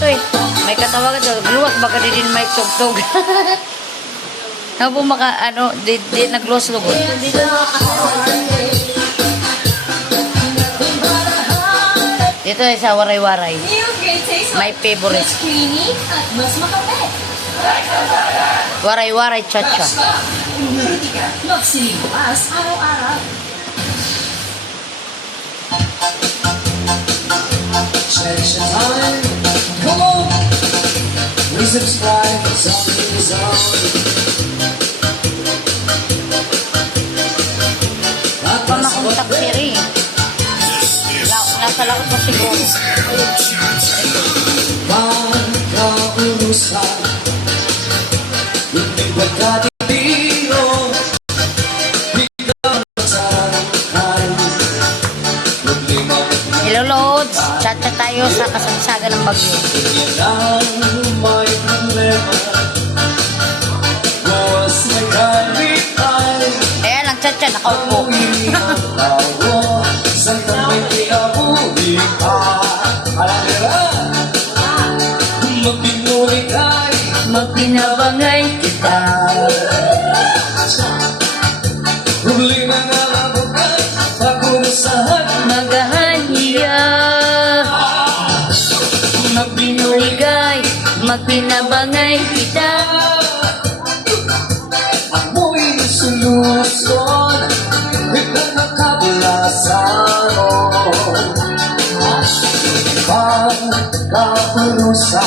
to eh. May katawagan to. Luwag baka di din may tugtog. Nabo maka ano, di nag-close lugod. Dito ay sa waray-waray. My favorite. Waray-waray chacha. Magsilipas araw-araw. Selection time. Come on. We subscribe. Something is on. Pamakuntak siri. Nasa lakot pa siguro. Pagkaurusan. Hindi pagkatitiro. Hello Lods, chat-chat tayo sa kasagsagan ng bagyo. Ayan, nag-chat-chat, nakaupo. Magpinabangay kita. Magahanhiya. Magbinuligay, magpinabangay kita. Amoy na solusyon, ikaw nakabulasan mo. Pagkaparusa,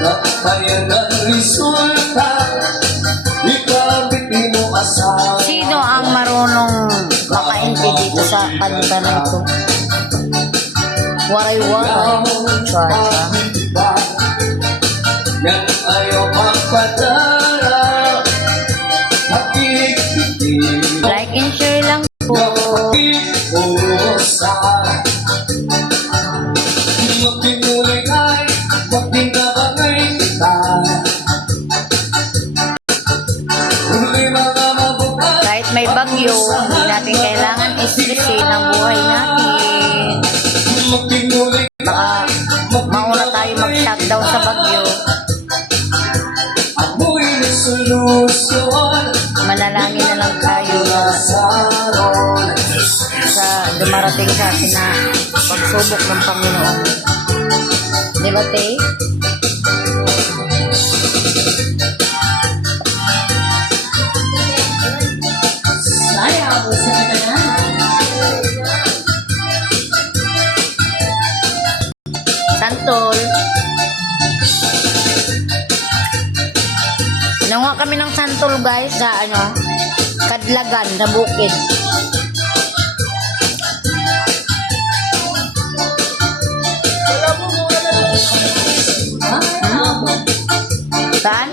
kapayan ang resulta, ikabit mo asal. Sino ang marunong makaintindi dito sa kanta na ito? Waray-waray. Cha-cha. Yan ayaw magpadala, nakikiti. Like and share lang po. Nakikikusa, magpinuligay, magpinabangay kita. Huli mga mabukas, Kahit may bagyo, hindi natin kailangan islisin ang buhay natin. magpinuligay, Baka mauna tayo mag-shutdown sa bagyo. amoy na solusyon. Manalangin na lang tayo na Saron, sa dumarating sa atin na pagsubok ng Panginoon. Di ba, Te? Sayaw sa katanan. Santol. Nanguha kami ng santol, guys, sa ano, Kadlagan, sa bukid. Saan?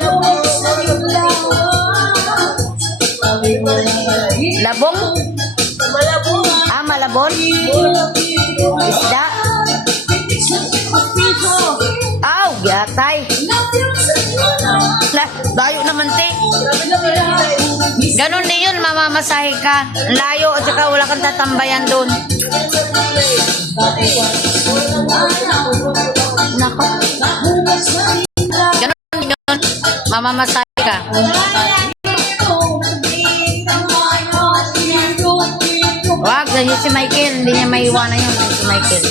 Labong? Ah, Malabon? Isda? Aw, gatay. Layo naman, te. Ganon din yun, mamamasahe ka. Layo at saka wala kang tatambayan doon. Nako. Ganon din yun, mamamasahe ka. Wag, ganyan si Michael. Hindi niya maiwanan yun, si Michael.